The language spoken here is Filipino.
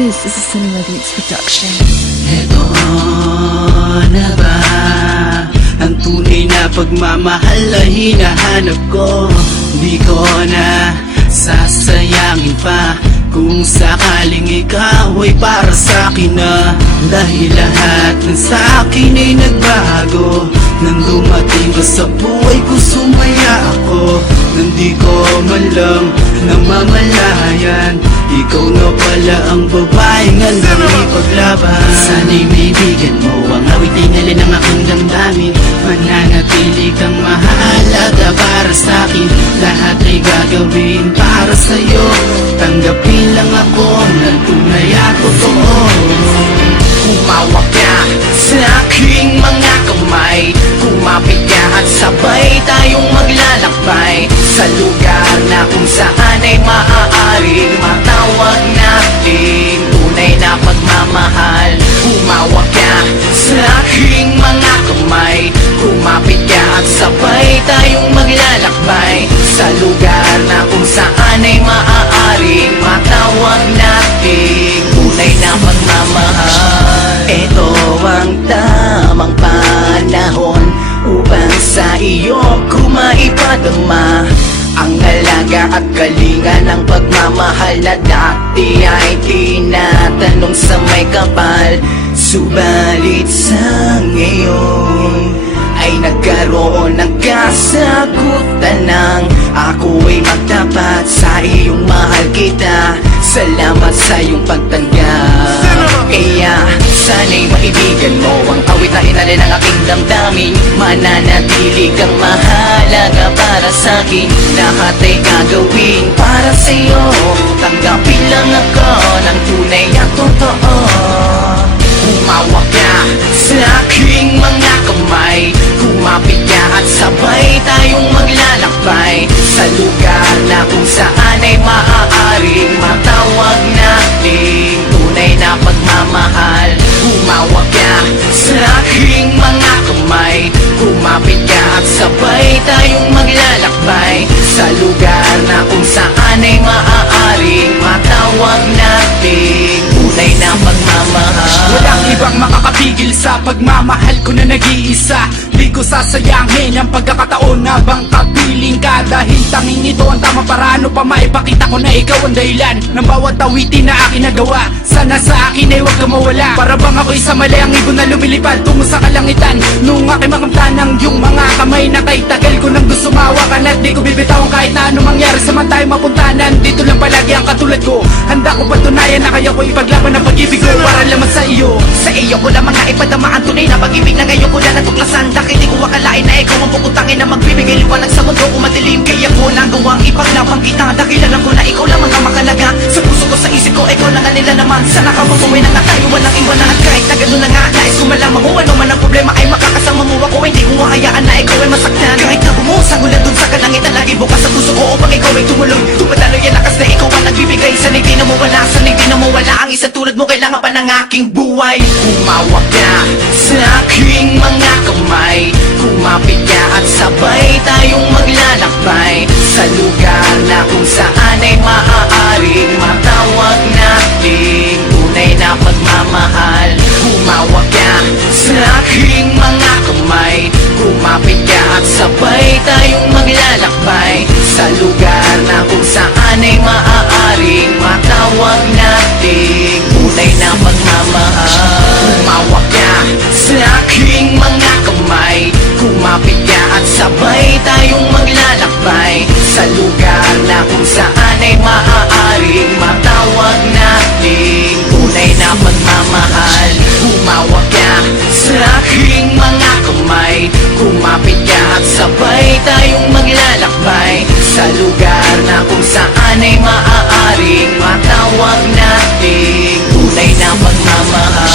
This is a Cinema Beats production. Eto na ba ang tunay na pagmamahal na hinahanap ko? Di ko na sasayangin pa kung sakaling ikaw ay para sa'kin na. Dahil lahat ng sa'kin ay nagbago nang dumating ka sa buhay ko, sumaya ako nang di ko man lang namamalayan. Ikaw na pala ang babaeng handang ipaglaban. Sana'y may bigyan mo ang awitin nila ng aking damdamin. Mananatili kang mahalaga para sa'kin. Lahat ay gagawin para sa'yo. Tanggapin lang ako ng tunay at totoo. Humawak ka sa aking mga kamay, kumapit ka at sabay tayong maglalakbay sa lugar na kung saan ay maaaring matawag natin tunay na pagmamahal. Humawak ka sa aking mga kamay, kumapit ka at sabay tayong maglalakbay sa lugar na kung saan ay maaaring matawag natin tunay na pagmamahal. Ito ang tamang panahon upang sa iyo ko maipadama ang alaga at kalinga ng pagmamahal na dati ay tinatanong sa may kapal. Subalit sa ngayon ay nagkaroon ng kasagutan ng ako ay magtapat sa iyong mahal kita. Salamat sa iyong pagtanggap. Kaya sana'y maibigan mo ang awit na hinalin ng aking damdamin. Mananatili kang mahalaga para sa'kin. Lahat ay gagawin para sa'yo. Tanggapin lang ako ng tunay na totoo. Humawak ka sa aking mga kamay, kumapit ka at sabay tayong maglalakbay sa lugar na kung saan ay maaaring matawag natin tunay na pagmamahal. Humawak ka sa aking mga kamay, kumapit ka at sabay tayong maglalakbay sa lugar na kung saan ay maaaring matawag natin tunay na pagmamahal. Walang ibang makakapigil sa pagmamahal ko na nag-iisa. Di ko sasayangin ang pagkakataon na bang kapiling ka. Dahil tanging ito ang tamang paraan pa maipakita ko na ikaw ang dahilan ng bawat awitin na akin nagawa. Sana sa akin ay huwag ka mawala. Para bang ako'y sa mali ang ibon na lumilipad tungo sa kalangitan. Nung aking makamtan ng iyong mga kamay na kay tagal ko nang gusto mawakan. At di ko bibitawan kahit na anong mangyari sa man tayo mapuntanan. Dito lang palagi ang katulad ko. Handa ko patunayan na kaya ko ipaglaban ang pag-ibig ko para lamang sa iyo. Sa iyo ko lamang na ipadama ang tunay na pag-ibig na ngayon ko na natuklasan. Dahil di ko akalain na ikaw ang puputangin na magbibigay liwanag sa mundo kung madilim. Kaya ko nagawang ipaglaban kita. Dahil alam ko na ikaw lamang ang makalaga. Sa puso ko, sa isip ko, ikaw lang ang nila naman. Sana ka mabuhay na tayo, walang iwan na. At kahit na gano'n na nga, nais ko malaman kung ano man ang problema ay makakasama mo ako. Hindi ko hayaan na ikaw ay masaktan. Kahit na bumuhos ang ulan dun sa kalangitan, lagi bukas sa puso ko upang ikaw ay tumuloy. Tumataloy ang lakas na ikaw ang nagbibigay. Sana'y di na mawala, sana'y di na mawala. Ang isang tulad mo kailangan pa ng aking buhay. Humawak ka sa aking mga kamay, kumapit ka at sabay tayong maglalakbay sa lugar na kung saan ay maaaring matawag natin tunay na pagmamahal. Humawak ka sa aking mga kamay, kumapit ka at sabay tayong maglalakbay sa lugar na kung saan ay maaaring matawag natin tunay na pagmamahal. Humawak ka sa aking mga kamay, kumapit ka at sabay tayong maglalakbay sa lugar na kung saan ay maaaring matawag natin tunay na pagmamahal. Humawak ka sa aking mga kamay, kumapit ka at sabay tayong maglalakbay sa lugar na kung saan ay maaaring matawag natin tunay na pagmamahal.